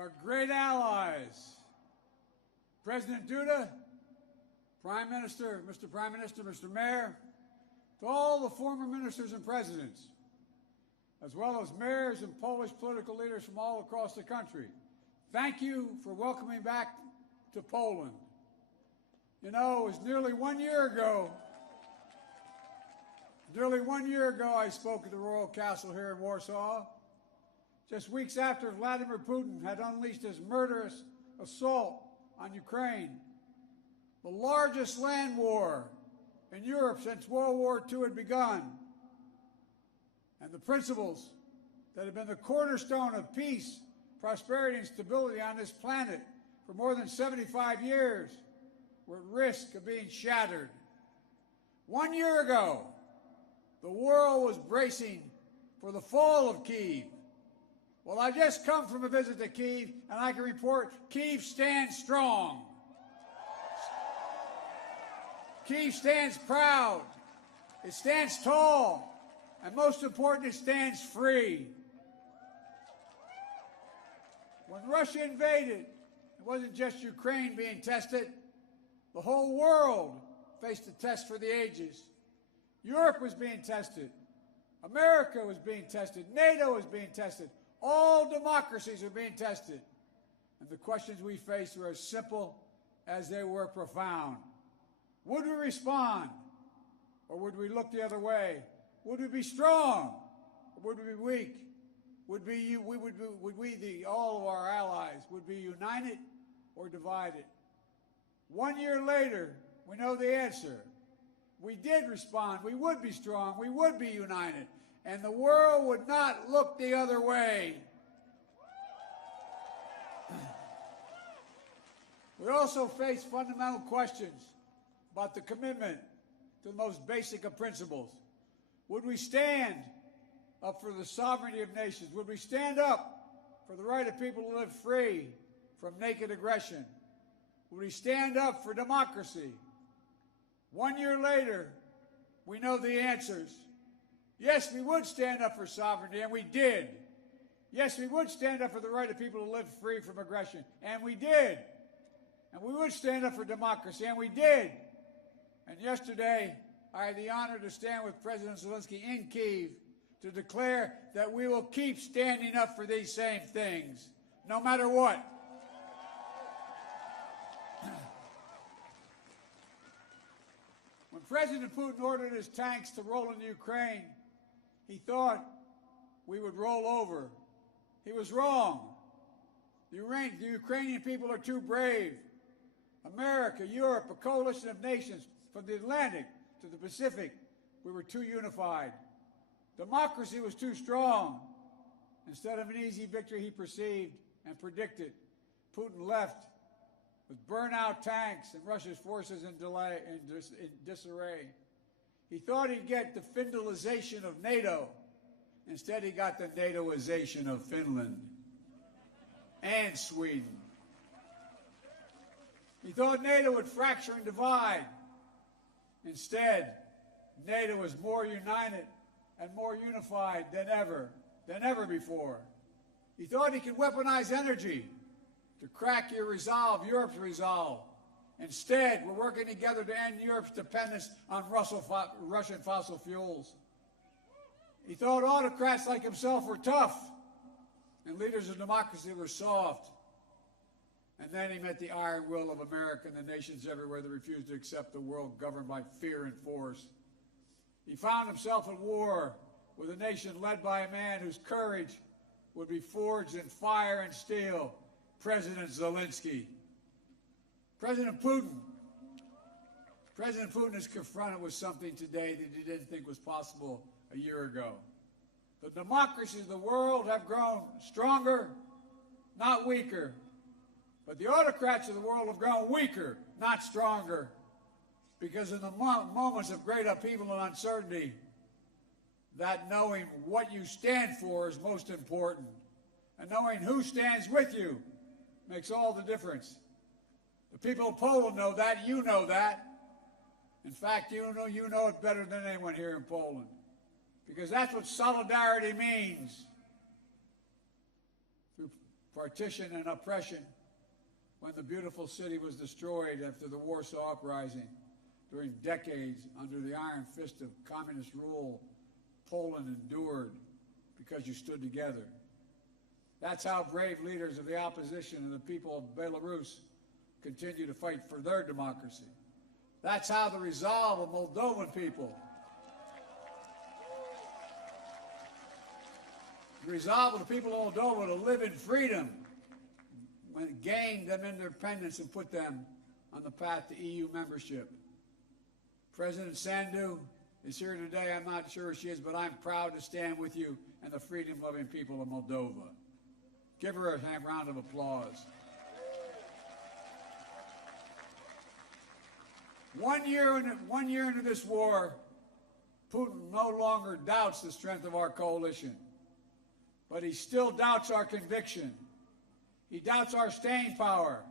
our great allies, President Duda, Prime Minister, Mr. Mayor, to all the former ministers and presidents, as well as mayors and Polish political leaders from all across the country. Thank you for welcoming back to Poland. You know, it was nearly 1 year ago I spoke at the Royal Castle here in Warsaw, just weeks after Vladimir Putin had unleashed his murderous assault on Ukraine, the largest land war in Europe since World War II had begun. And the principles that have been the cornerstone of peace, prosperity, and stability on this planet for more than 75 years were at risk of being shattered. 1 year ago, the world was bracing for the fall of Kyiv. Well, I just come from a visit to Kyiv, and I can report Kyiv stands strong. Kyiv stands proud. It stands tall. And most important, it stands free. When Russia invaded, it wasn't just Ukraine being tested. The whole world faced a test for the ages. Europe was being tested. America was being tested. NATO was being tested. All democracies are being tested. And the questions we faced were as simple as they were profound. Would we respond, or would we look the other way? Would we be strong, or would we be weak? All of our allies, would be united or divided? 1 year later, we know the answer. We did respond. We would be strong. We would be united. And the world would not look the other way. We also face fundamental questions about the commitment to the most basic of principles. Would we stand up for the sovereignty of nations? Would we stand up for the right of people to live free from naked aggression? Would we stand up for democracy? 1 year later, we know the answers. Yes, we would stand up for sovereignty, and we did. Yes, we would stand up for the right of people to live free from aggression, and we did. And we would stand up for democracy, and we did. And yesterday, I had the honor to stand with President Zelensky in Kyiv to declare that we will keep standing up for these same things, no matter what. When President Putin ordered his tanks to roll into Ukraine, he thought we would roll over. He was wrong. The Ukrainian people are too brave. America, Europe, a coalition of nations from the Atlantic to the Pacific, we were too unified. Democracy was too strong. Instead of an easy victory he perceived and predicted, Putin left with burnt-out tanks and Russia's forces in disarray. He thought he'd get the Finlandization of NATO. Instead, he got the NATOization of Finland and Sweden. He thought NATO would fracture and divide. Instead, NATO was more united and more unified than ever before. He thought he could weaponize energy to crack your resolve, Europe's resolve. Instead, we're working together to end Europe's dependence on Russian fossil fuels. He thought autocrats like himself were tough and leaders of democracy were soft. And then he met the iron will of America and the nations everywhere that refused to accept the world governed by fear and force. He found himself at war with a nation led by a man whose courage would be forged in fire and steel, President Zelensky. President Putin is confronted with something today that he didn't think was possible a year ago. The democracies of the world have grown stronger, not weaker. But the autocrats of the world have grown weaker, not stronger. Because in the moments of great upheaval and uncertainty, that knowing what you stand for is most important. And knowing who stands with you makes all the difference. The people of Poland know that. You know that. In fact, you know it better than anyone here in Poland. Because that's what solidarity means. partition and oppression when the beautiful city was destroyed after the Warsaw Uprising. During decades under the iron fist of communist rule, Poland endured because you stood together. That's how brave leaders of the opposition and the people of Belarus continue to fight for their democracy. That's how the resolve of Moldovan people, the resolve of the people of Moldova to live in freedom, when it gained them independence and put them on the path to EU membership. President Sandu is here today. I'm not sure she is, but I'm proud to stand with you and the freedom-loving people of Moldova. Give her a round of applause. 1 year into this war, Putin no longer doubts the strength of our coalition, but he still doubts our conviction. He doubts our staying power.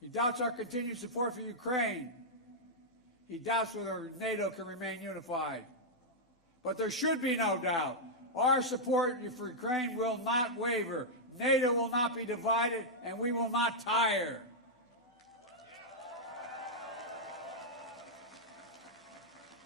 He doubts our continued support for Ukraine. He doubts whether NATO can remain unified. But there should be no doubt. Our support for Ukraine will not waver. NATO will not be divided, and we will not tire.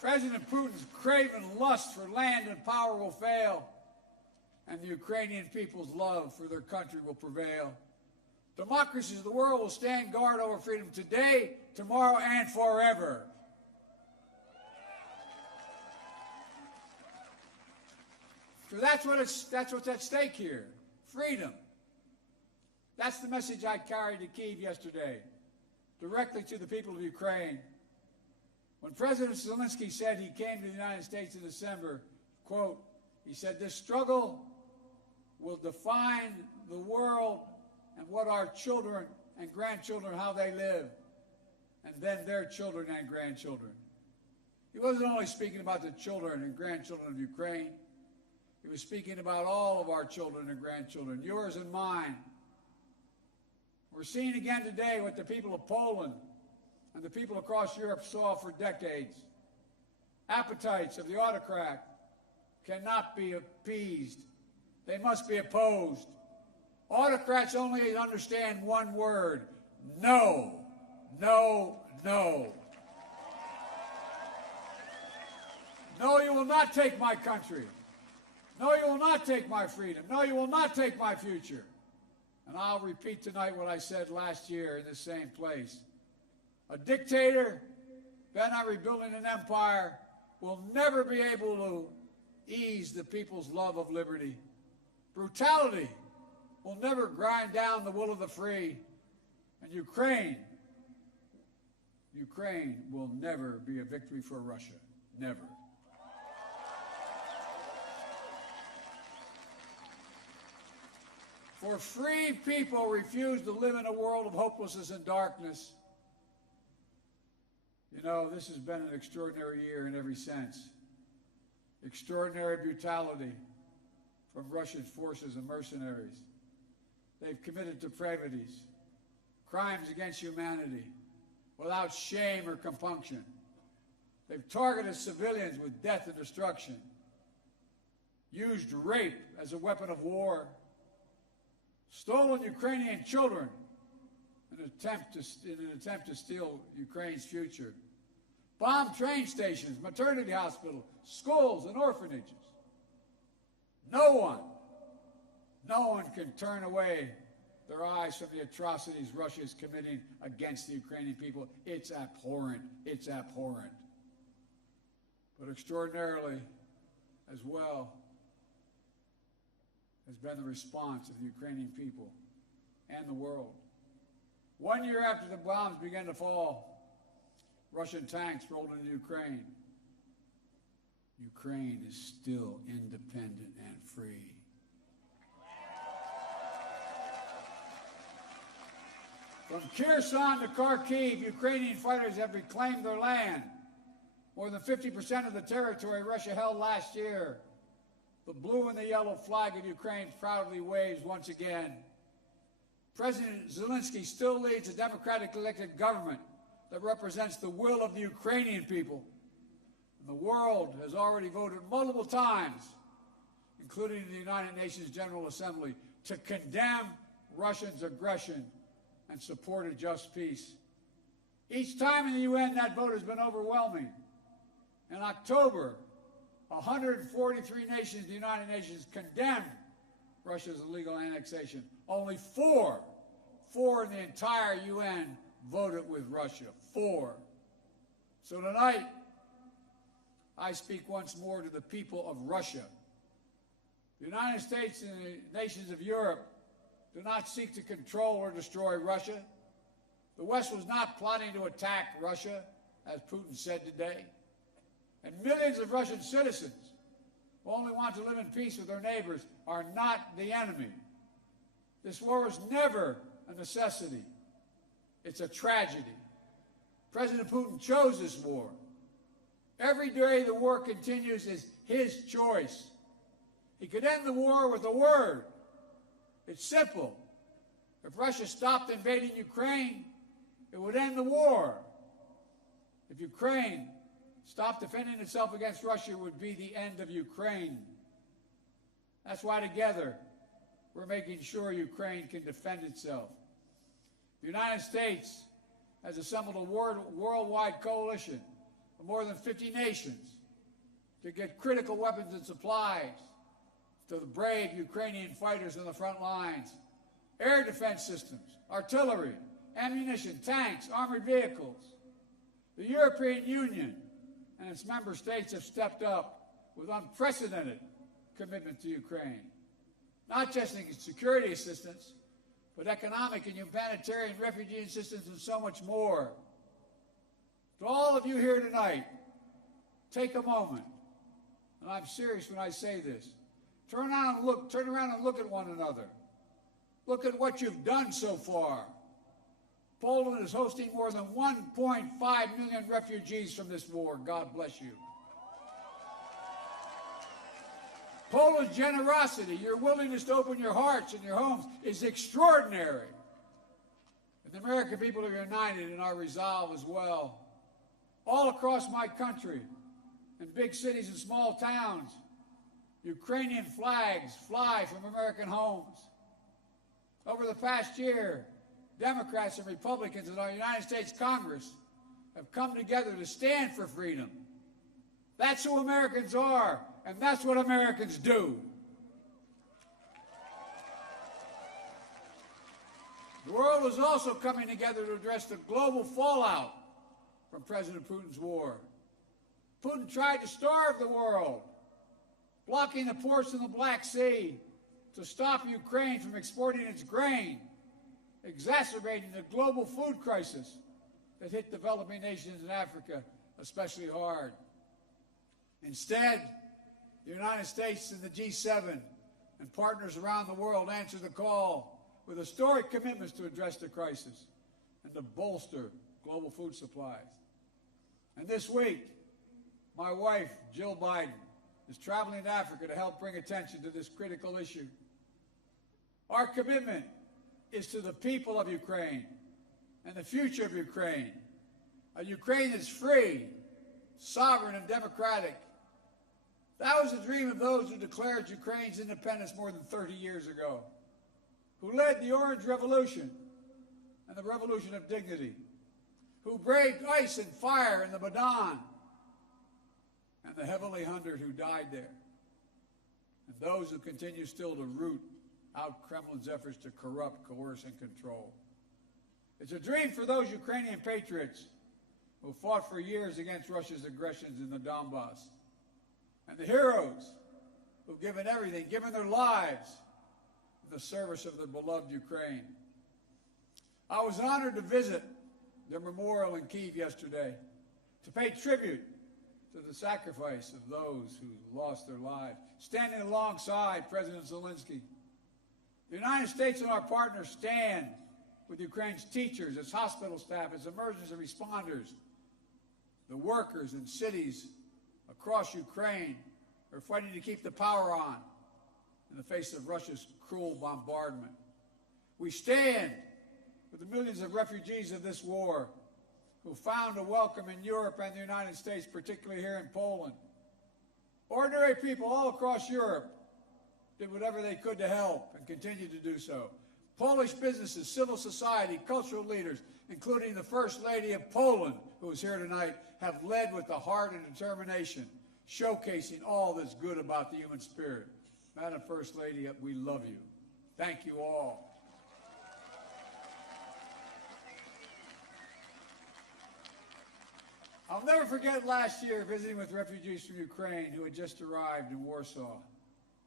President Putin's craven lust for land and power will fail, and the Ukrainian people's love for their country will prevail. Democracies of the world will stand guard over freedom today, tomorrow, and forever. So that's what's at stake here. Freedom. That's the message I carried to Kyiv yesterday, directly to the people of Ukraine. When President Zelensky said he came to the United States in December, quote, he said, "This struggle will define the world and what our children and grandchildren, how they live, and then their children and grandchildren." He wasn't only speaking about the children and grandchildren of Ukraine. He was speaking about all of our children and grandchildren, yours and mine. We're seeing again today what the people of Poland and the people across Europe saw for decades. Appetites of the autocrat cannot be appeased. They must be opposed. Autocrats only understand one word: no, no, no. No, you will not take my country. No, you will not take my freedom. No, you will not take my future. And I'll repeat tonight what I said last year in this same place. A dictator bent on rebuilding an empire will never be able to ease the people's love of liberty. Brutality will never grind down the will of the free. And Ukraine will never be a victory for Russia. Never. For free people refuse to live in a world of hopelessness and darkness. You know, this has been an extraordinary year in every sense. Extraordinary brutality from Russian forces and mercenaries. They've committed depravities, crimes against humanity, without shame or compunction. They've targeted civilians with death and destruction, used rape as a weapon of war, stolen Ukrainian children in an attempt to steal Ukraine's future, bombed train stations, maternity hospitals, schools, and orphanages. No one can turn away their eyes from the atrocities Russia is committing against the Ukrainian people. It's abhorrent. It's abhorrent. But extraordinarily, as well, has been the response of the Ukrainian people and the world. 1 year after the bombs began to fall, Russian tanks rolled into Ukraine. Ukraine is still independent and free. From Kherson to Kharkiv, Ukrainian fighters have reclaimed their land. More than 50% of the territory Russia held last year. The blue and the yellow flag of Ukraine proudly waves once again. President Zelensky still leads a democratically elected government that represents the will of the Ukrainian people. And the world has already voted multiple times, including the United Nations General Assembly, to condemn Russia's aggression and support a just peace. Each time in the UN, that vote has been overwhelming. In October, 143 nations, the United Nations, condemned Russia's illegal annexation. Only four in the entire UN voted with Russia. 4. So tonight, I speak once more to the people of Russia. The United States and the nations of Europe do not seek to control or destroy Russia. The West was not plotting to attack Russia, as Putin said today. And millions of Russian citizens who only want to live in peace with their neighbors are not the enemy. This war was never a necessity. It's a tragedy. President Putin chose this war. Every day the war continues is his choice. He could end the war with a word. It's simple. If Russia stopped invading Ukraine, it would end the war. If Ukraine stopped defending itself against Russia, it would be the end of Ukraine. That's why together we're making sure Ukraine can defend itself. The United States has assembled a worldwide coalition of more than 50 nations to get critical weapons and supplies to the brave Ukrainian fighters on the front lines, air defense systems, artillery, ammunition, tanks, armored vehicles. The European Union and its member states have stepped up with unprecedented commitment to Ukraine, not just in security assistance, but economic and humanitarian refugee assistance and so much more. To all of you here tonight, take a moment, and I'm serious when I say this. Turn around and look at one another. Look at what you've done so far. Poland is hosting more than 1.5 million refugees from this war. God bless you. Poland's generosity, your willingness to open your hearts and your homes is extraordinary. And the American people are united in our resolve as well. All across my country, in big cities and small towns, Ukrainian flags fly from American homes. Over the past year, Democrats and Republicans in our United States Congress have come together to stand for freedom. That's who Americans are, and that's what Americans do. The world is also coming together to address the global fallout from President Putin's war. Putin tried to starve the world, blocking the ports in the Black Sea to stop Ukraine from exporting its grain, exacerbating the global food crisis that hit developing nations in Africa especially hard. Instead, the United States and the G7 and partners around the world answered the call with historic commitments to address the crisis and to bolster global food supplies. And this week, my wife, Jill Biden, is traveling to Africa to help bring attention to this critical issue. Our commitment is to the people of Ukraine and the future of Ukraine, a Ukraine that's free, sovereign, and democratic. That was the dream of those who declared Ukraine's independence more than 30 years ago, who led the Orange Revolution and the Revolution of Dignity, who braved ice and fire in the Maidan, and the Heavenly 100 who died there, and those who continue still to root out Kremlin's efforts to corrupt, coerce, and control. It's a dream for those Ukrainian patriots who fought for years against Russia's aggressions in the Donbass, and the heroes who've given everything, given their lives in the service of their beloved Ukraine. I was honored to visit their memorial in Kyiv yesterday to pay tribute to the sacrifice of those who lost their lives, standing alongside President Zelensky. The United States and our partners stand with Ukraine's teachers, its hospital staff, its emergency responders, the workers in cities across Ukraine are fighting to keep the power on in the face of Russia's cruel bombardment. We stand with the millions of refugees of this war who found a welcome in Europe and the United States, particularly here in Poland. Ordinary people all across Europe did whatever they could to help and continue to do so. Polish businesses, civil society, cultural leaders, including the First Lady of Poland, who is here tonight, have led with the heart and determination, showcasing all that's good about the human spirit. Madam First Lady, we love you. Thank you all. I'll never forget last year visiting with refugees from Ukraine who had just arrived in Warsaw,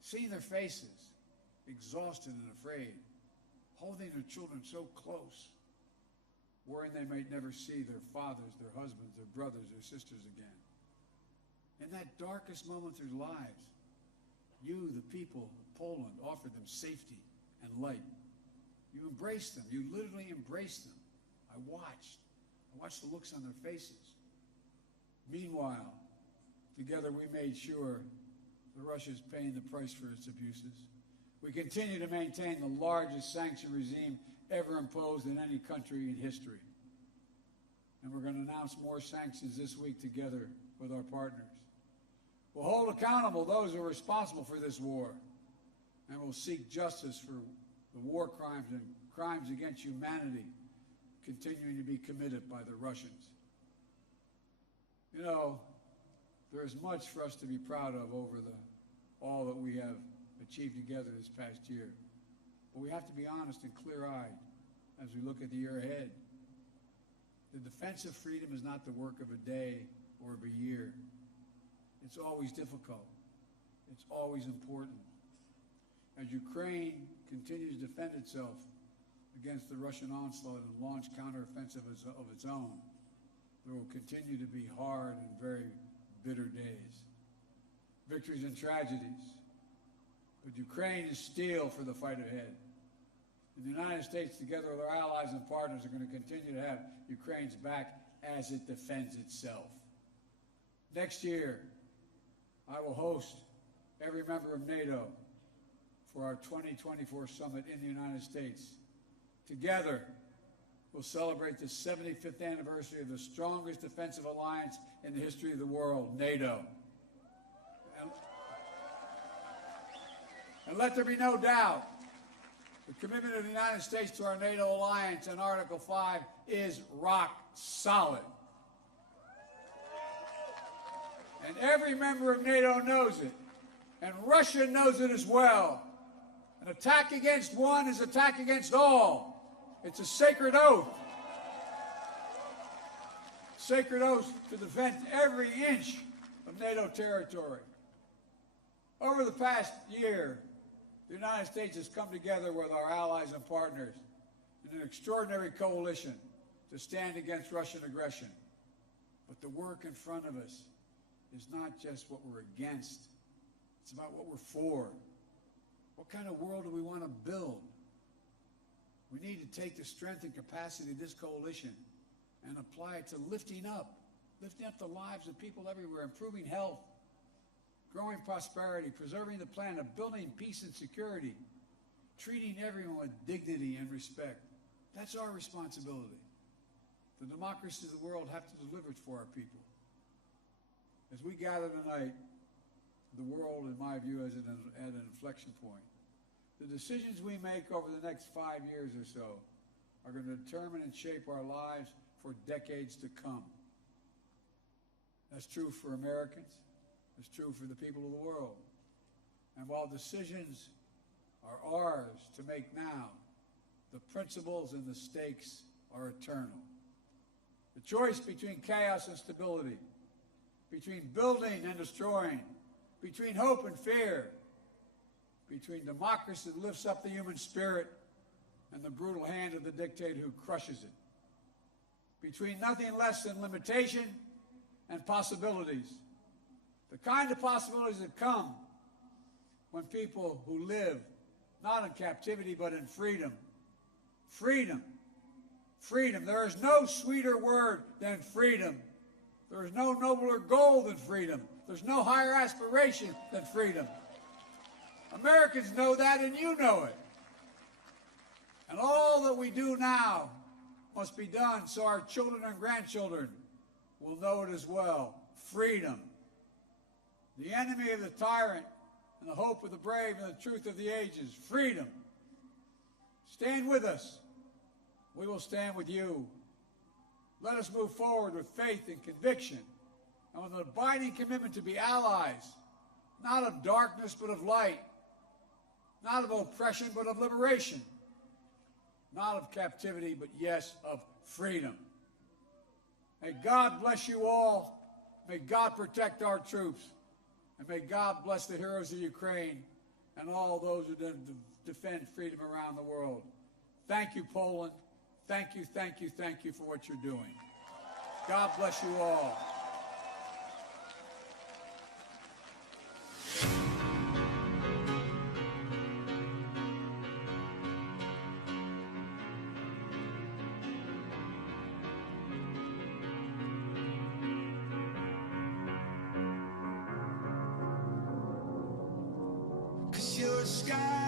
seeing their faces, exhausted and afraid, holding their children so close, worrying they might never see their fathers, their husbands, their brothers, their sisters again. In that darkest moment of their lives, you, the people of Poland, offered them safety and light. You embraced them. You literally embraced them. I watched the looks on their faces. Meanwhile, together we made sure that Russia is paying the price for its abuses. We continue to maintain the largest sanction regime ever imposed in any country in history. And we're going to announce more sanctions this week together with our partners. We'll hold accountable those who are responsible for this war, and we'll seek justice for the war crimes and crimes against humanity continuing to be committed by the Russians. You know, there is much for us to be proud of over all that we have achieved together this past year. But we have to be honest and clear-eyed as we look at the year ahead. The defense of freedom is not the work of a day or of a year. It's always difficult. It's always important. As Ukraine continues to defend itself against the Russian onslaught and launch counteroffensive of its own, there will continue to be hard and very bitter days. Victories and tragedies. But Ukraine is steel for the fight ahead. And the United States, together with our allies and partners, are going to continue to have Ukraine's back as it defends itself. Next year, I will host every member of NATO for our 2024 summit in the United States. Together, we'll celebrate the 75th anniversary of the strongest defensive alliance in the history of the world, NATO. And let there be no doubt, the commitment of the United States to our NATO alliance and Article 5 is rock solid. And every member of NATO knows it, and Russia knows it as well. An attack against one is an attack against all. It's a sacred oath. Sacred oath to defend every inch of NATO territory. Over the past year, the United States has come together with our allies and partners in an extraordinary coalition to stand against Russian aggression. But the work in front of us is not just what we're against. It's about what we're for. What kind of world do we want to build? We need to take the strength and capacity of this coalition and apply it to lifting up the lives of people everywhere, improving health, growing prosperity, preserving the planet, building peace and security, treating everyone with dignity and respect. That's our responsibility. The democracies of the world have to deliver it for our people. As we gather tonight, the world, in my view, is at an inflection point. The decisions we make over the next 5 years or so are going to determine and shape our lives for decades to come. That's true for Americans. It's true for the people of the world. And while decisions are ours to make now, the principles and the stakes are eternal. The choice between chaos and stability, between building and destroying, between hope and fear, between democracy that lifts up the human spirit and the brutal hand of the dictator who crushes it, between nothing less than limitation and possibilities. The kind of possibilities that come when people who live not in captivity but in freedom. Freedom. Freedom. There is no sweeter word than freedom. There is no nobler goal than freedom. There's no higher aspiration than freedom. Americans know that, and you know it. And all that we do now must be done so our children and grandchildren will know it as well. Freedom. The enemy of the tyrant and the hope of the brave and the truth of the ages. Freedom. Stand with us. We will stand with you. Let us move forward with faith and conviction, and with an abiding commitment to be allies, not of darkness but of light, not of oppression but of liberation, not of captivity but, yes, of freedom. May God bless you all. May God protect our troops. And may God bless the heroes of Ukraine and all those who defend freedom around the world. Thank you, Poland. Thank you, thank you, thank you for what you're doing. God bless you all. Your sky